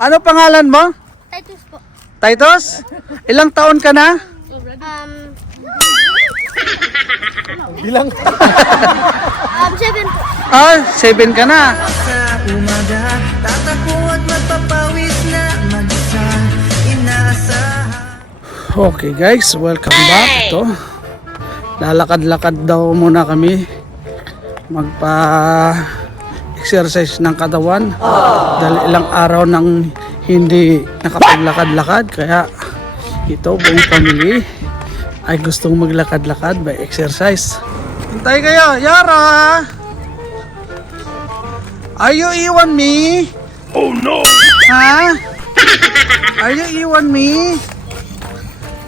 Ano pangalan mo? Titus po. Titus? Ilang taon ka na? Um, Bilang. um, seven po. ah, seven ka na. Sa umaga, tatakbo at magpapawis na mag-isa Inaasahan Okay guys, welcome back. Ito. Lalakad-lakad daw muna kami. Magpa exercise ng katawan. Dahil ilang araw nang hindi nakapaglakad-lakad. Kaya ito, buong family ay gustong maglakad-lakad by exercise. Hintay kayo, Yara! Are you iwan me? Oh no! Ha? Are you iwan me?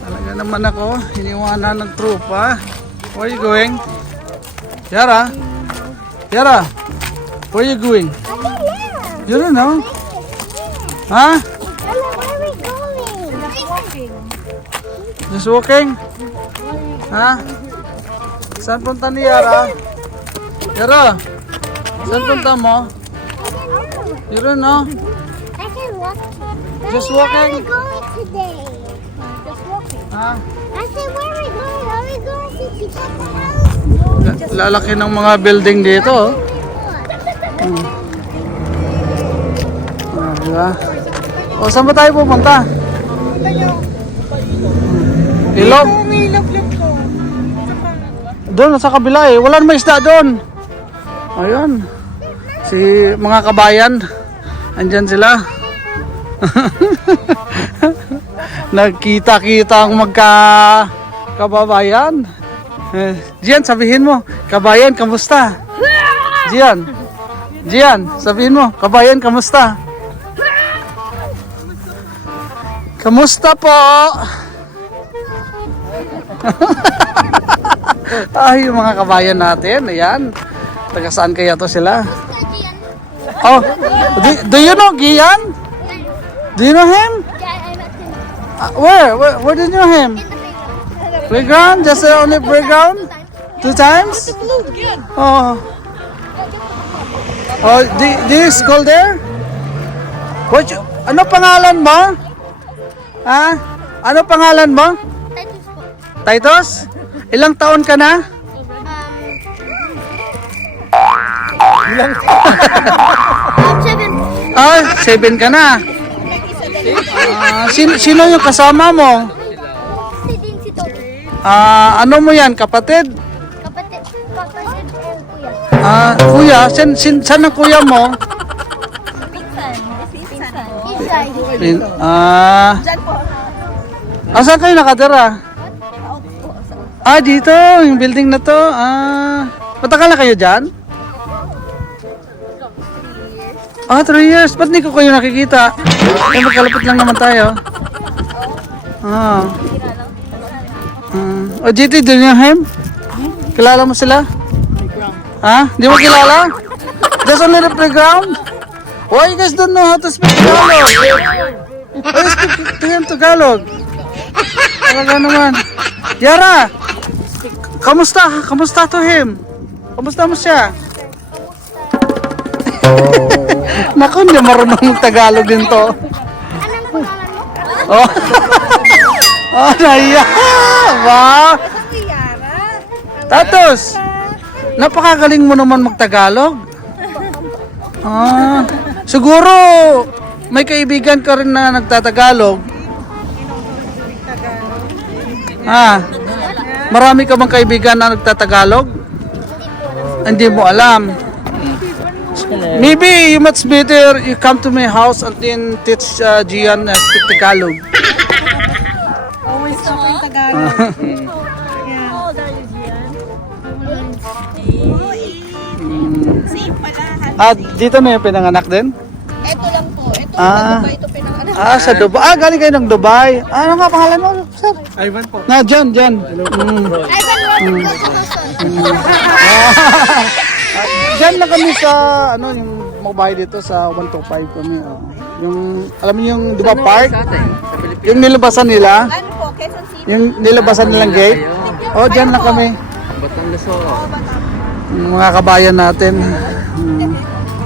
Talaga naman ako, iniwanan ng trupa. Where are you going? Yara? Yara? Where are you going? You don't know? Ha? Where are we going? walking. Just walking? Ha? Saan punta ni Yara? Yara? Saan punta mo? You don't know? I can walk. Just Where walking? are we going today? Just walking. Ha? I said, where are we going? Are we going to Chicago Lalaki ng mga building dito. oh. Ah, diba? O, saan ba tayo pupunta? Ilog? Doon, sa kabila eh. Wala namang isda doon. Ayun. Si mga kabayan. Andyan sila. Nagkita-kita ang magka kababayan. Eh, Gian, sabihin mo, kabayan, kamusta? Gian, Gian, sabihin mo, kabayan, kamusta? Kamusta po? Ay, yung mga kabayan natin, ayan. Taga saan kaya to sila? Oh, do, do you know Gian? Do you know him? Uh, where? where? Where did you know him? the playground. Just uh, only playground? Two times? Oh. Oh, do you school there? What you, ano pangalan mo? Ha? Ano pangalan mo? Titus po. Titus? Ilang taon ka na? Um, um, seven. Ah, seven ka na. Ah, sino, sino yung kasama mo? Si Din si Toto. Ah, ano mo yan, kapatid? Ah, kuya, sin, sin, saan ang kuya mo? Pinsan. Pinsan. Inside. Pin- Ah, asan kayo nakatira? Ah, dito, yung building na to. Ah, matagal na kayo dyan? Ah, three years. Ba't ko kayo nakikita? Eh, magkalapit lang naman tayo. Ah. Ah. Oh, GT, do you know him? Kilala mo sila? Ha? Di mo kilala? Just only the playground? Why you guys don't know how to speak Tagalog? Why you speak to him Tagalog? Talaga naman. Yara! Kamusta? Kamusta to him? Kamusta mo siya? Naku, hindi marunong mag-Tagalog din to. Mo? Oh, oh naiya! Ba? Tatos! Napakagaling mo naman mag-Tagalog. Ah, siguro may kaibigan ka rin na nagtatagalog. Ah, marami ka bang kaibigan na nagtatagalog? Hindi mo alam. Maybe you much better you come to my house and then teach uh, Gian uh, speak Tagalog. Always talking Tagalog. Ah, dito na yung pinanganak din? Ito lang po. Ito Ah. ba ito pinanganak? Ah, sa Dubai. Ah, galing kayo ng Dubai. Ah, ano nga pangalan mo, sir? Ivan po. Na, dyan, dyan. Mm. Ivan Robert Wilson. Dyan na kami sa, ano, yung mobile dito sa 125 kami. Oh. Yung, alam mo yung, di ba, park? Yung nilabasan nila. Ano po? Quezon City. Yung nilabasan nilang gate. Oh, dyan na kami. Batangas po. Yung mga kabayan natin.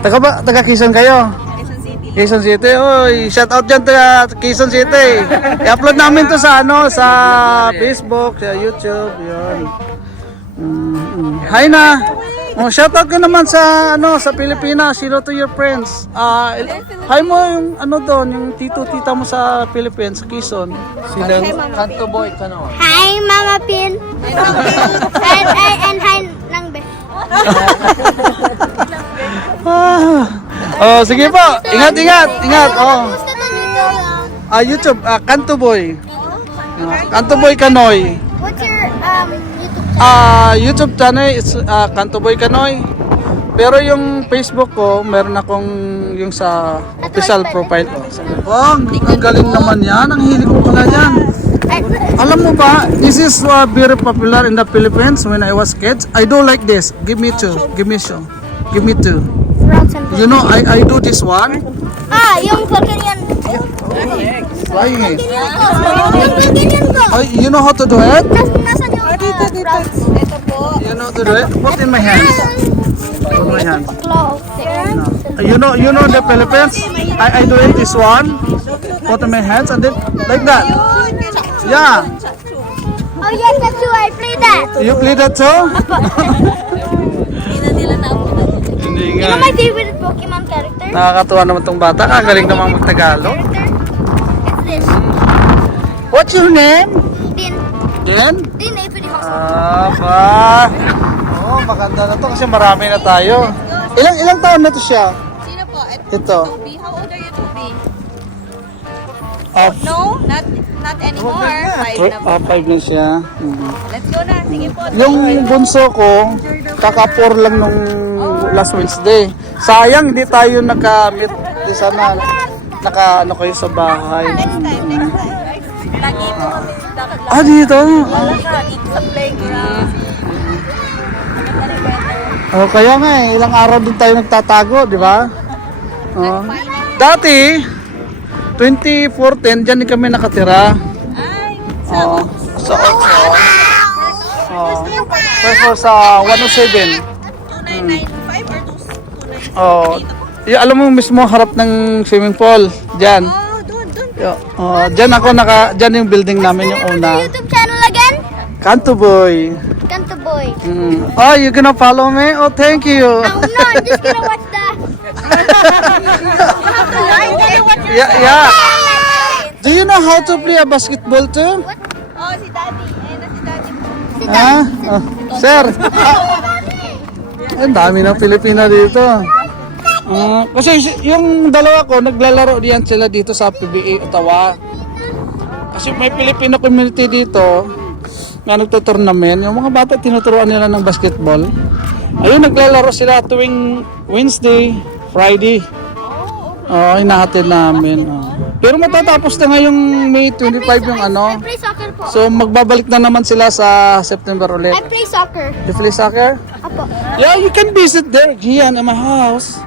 Taga ba, taga Quezon kayo? Quezon City Quezon City. Oy, shout out dyan sa Quezon City. I-upload namin to sa ano, sa Facebook, sa YouTube, yun. Mm, mm. Hi na. Oh, shout out ka naman sa ano sa Pilipinas, hello to your friends. Ah, hi mo yung ano doon, yung tito tita mo sa Philippines, sa Quezon. Sila Kanto Boy Kano. Hi, Mama Pin. and, and, and hi, Langbe. Ah. Oh, sige po. Ingat, ingat, ingat. Oh. Ah, YouTube, ah, Kanto Boy. Ah, Kanto Boy Kanoy. What's your um YouTube channel? Ah, YouTube channel is ah, Kanto Boy Kanoy. Pero yung Facebook ko, meron akong yung sa official profile ko. Oh, ang galing naman yan. Ang hilig ko pala yan. Alam mo ba, this is uh, very popular in the Philippines when I was kids. I do like this. Give me two. Give me two. Give me two. You know, I I do this one. Ah, yung fucking yan. Flying eh. Yung fucking ko. Oh, you know how to do it? Nas, yung. Ito po. You know how to do it? Put in my hands. Put in my hands. You know, you know the Philippines. I I do it this one. Put in my hands and then like that. Yeah. Oh yes, that's true. I play that. You play that too? You know my favorite Pokemon character? Nakakatuwa naman tong bata. Kagaling namang magtagalog. Character? It's this. What's your name? Din. Jen? Din, ay pwede ko. Ah, ba? Oh, maganda na to kasi marami na tayo. Ilang ilang taon na to siya? Sino po? Ito. Ito. Toby. How old are you, Toby? Ah, No, not not anymore. Five na po. ah, five na siya. Mhm. Let's go na. Sige po. Yung bunso ko, kaka-4 lang nung last Wednesday. Sayang, hindi tayo naka-meet. Di sana naka ano kayo sa bahay. Next time, next time. Lagi po kami dapat lang. Ah, dito? Wala ka dito sa playground. Oh, kaya nga eh, ilang araw din tayo nagtatago, di ba? Oh. Dati, 2014, dyan din kami nakatira. Ay, Oo. Sa Ocho. Oo. First floor sa 107. 2995 or 299? Oo. Y- alam mo mismo harap ng swimming pool. Diyan. Oh, doon, doon. Yo- Oh, diyan ako naka diyan yung building namin yung una. YouTube channel again? Kanto boy. Kanto Boy. Mm. Oh, you gonna follow me? Oh, thank you. Oh no, I'm just gonna watch the. I'm gonna watch the. yeah, yeah. Do you know how to play a basketball too? Oh, si Daddy. Ayan na si Daddy po. Ha? Oh, sir. Ang dami ng Pilipina dito. Ah, kasi si- yung dalawa ko, naglalaro diyan sila dito sa PBA Ottawa. Kasi may Filipino community dito na nagtutournament. Yung mga bata tinuturuan nila ng basketball. Ayun, naglalaro sila tuwing Wednesday, Friday. Oo, hinahatid namin. oo. Pero matatapos na ngayong May 25 yung I ano. play soccer po. So magbabalik na naman sila sa September ulit. I play soccer. You play soccer? Apo. Yeah, you can visit there, Gian, in my house.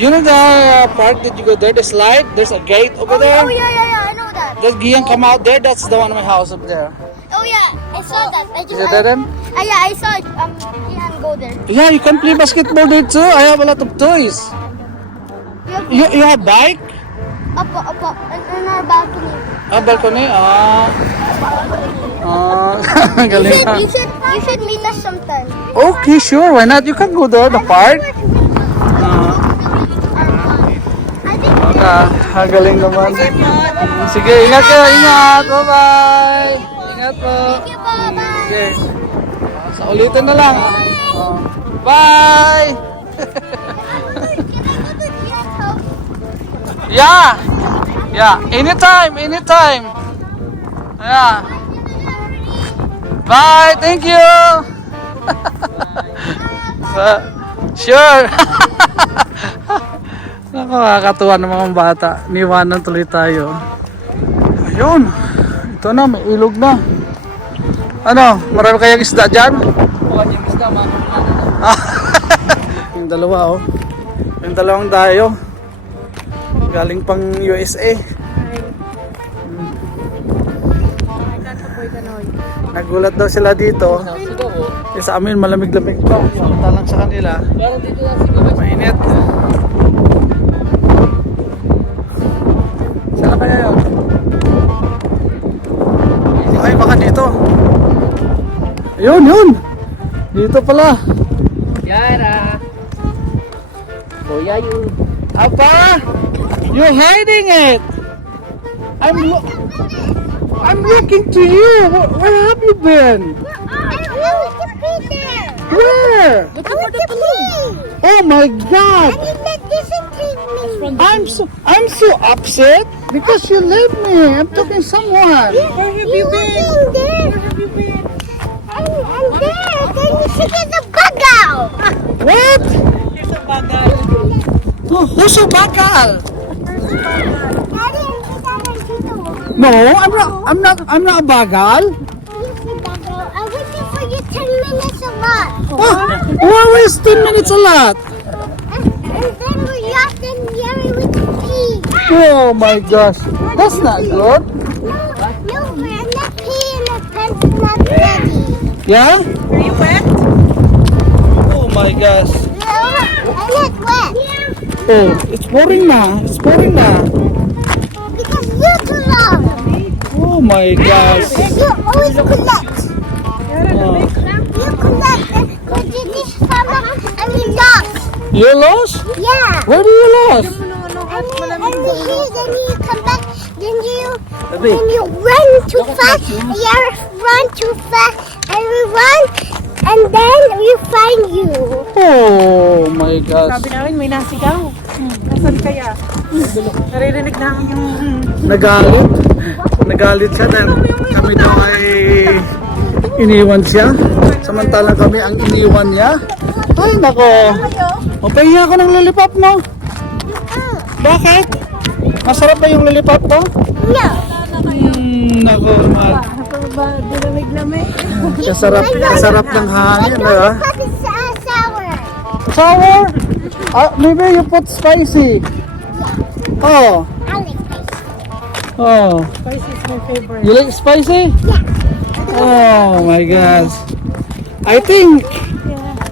You know the uh, park that you go there, the slide? There's a gate over Oh, there. oh yeah, yeah, yeah. I know that. That Gian come out there, that's the one in my house up there. Oh yeah, I saw that. I just. Is it that one? Ah, yeah, I saw um Ian go there. Yeah, you can play basketball there too. I have a lot of toys. Have You, you have bike? Apo, in, in our balcony. Ah, balcony? Ah. Ah, You should, you should, you should meet us sometime. Okay, sure. Why not? You can go there, the park. Ah, ah, galing naman. Sige, ingat ka, ingat. Bye-bye. Ingat po. you, Baba. Sige. Sa ulitin na lang. Oh. Bye! Yeah! Yeah, anytime, anytime. Yeah. Bye, thank you. Uh, sure. Nakakatuwa ng mga bata. Niwanan tuloy tayo. Ayun. Ito na, may ilog na. Ano, marami kayang isda dyan? Ah, yung dalawa oh. Yung dalawang dayo. Galing pang USA. Nagulat daw sila dito. Eh, sa amin malamig-lamig pa. Samantalang sa kanila. Mainit. Yun, yun. Dito pala. Yara. Kuya yun. Apa? You're hiding it. I'm lo- I'm looking to you. Where, where have you been? Where? I want to play. Oh my God! And you let listen to me. I'm so I'm so upset because you left me. I'm talking someone. Where have you been? Where have you been? I'm, I'm there. Then you should get the bug out. What? Here's a bagay. Who, oh, who's so bakal? Daddy, out. No, I'm not. I'm not. I'm not a bagal. I waited for you 10 minutes a lot. Oh, why was ten minutes a lot? And, and then we yacht and Yari with the pee. Oh my gosh, that's not good. No, no, we're not peeing. The pants not ready. Yeah? Are you wet? My gosh. No, I'm not wet. Oh, it's pouring na. It's pouring na. Because long. Oh my gosh. You always collect. Oh. You collect you from and you lost. You lost? Yeah. Where do you lost? And then, and you, then you come back, then you, then you run too fast, you run too fast, and we run, and then we find you. Oh my gosh. Sabi namin may nasigaw. Hmm. Nasaan kaya? Naririnig namin yung... Nagalit. Nagalit siya dahil kami daw ay iniwan siya. Samantalang kami ang iniwan niya. Ay, nako. Mapahiya ako ng lollipop mo. Bakit? Masarap ba yung lollipop mo? No. Hmm, nako, man. Kasarap, kasarap ng hangin, ha? Uh, sour. Sour? Ah, maybe you put spicy. Oh, I like this. oh. Spicy is my favorite. You like spicy? Oh my gosh. I think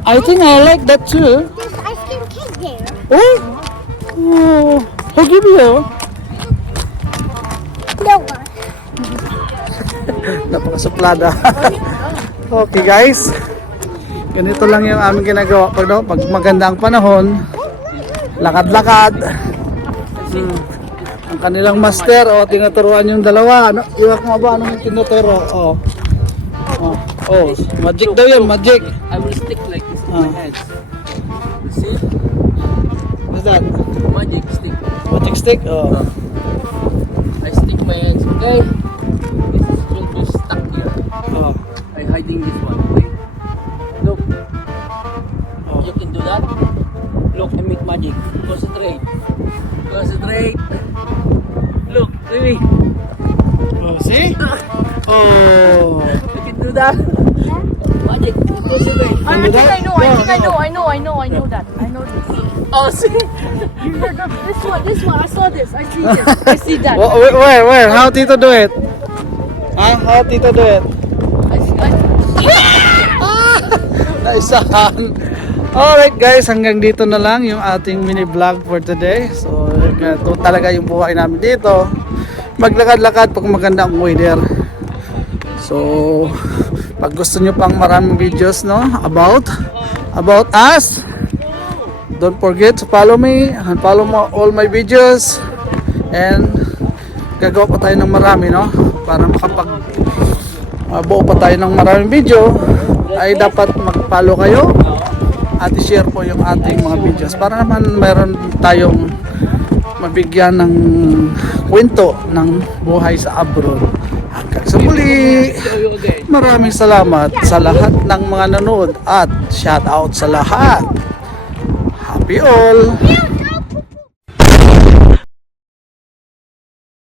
I think I like that too. There's ice cream cake there. Oh, oh. who give you? Napakasuplada. okay guys. Ganito lang yung aming ginagawa no? pag maganda ang panahon. Lakad-lakad. Hmm. Ang kanilang master, oh, tinuturuan yung dalawa. Ano, iwak mo ba anong tinuturo? Oh. Oh, oh, magic daw yan, magic. I will stick like this in my hands. You see? What's that? Magic stick. Magic stick? Oh. I stick my hands, okay? I hiding this one, okay? Look. Oh. You can do that. Look, I make magic. Concentrate. Concentrate. Look, really. Oh, see? Oh. You can do that. Magic. Concentrate. I think I know, I think I know, I know, I know, I know that. I know this. Oh, see? This one, this one, I saw this. I see this. I see that. Wh- wh- Where, where? How Tito do it? Huh? How Tito do it? I see, I Naisahan. Alright guys, hanggang dito na lang yung ating mini vlog for today. So, ito talaga yung buhay namin dito. Maglakad-lakad pag maganda ang weather. So, pag gusto nyo pang maraming videos no, about about us, don't forget to follow me and follow mo all my videos and gagawa pa tayo ng marami no para makapag mabuo pa tayo ng maraming video ay dapat mag-follow kayo at i-share po yung ating mga videos para naman meron tayong mabigyan ng kwento ng buhay sa abroad. Hanggang sa muli, maraming salamat sa lahat ng mga nanood at shout out sa lahat. Happy all!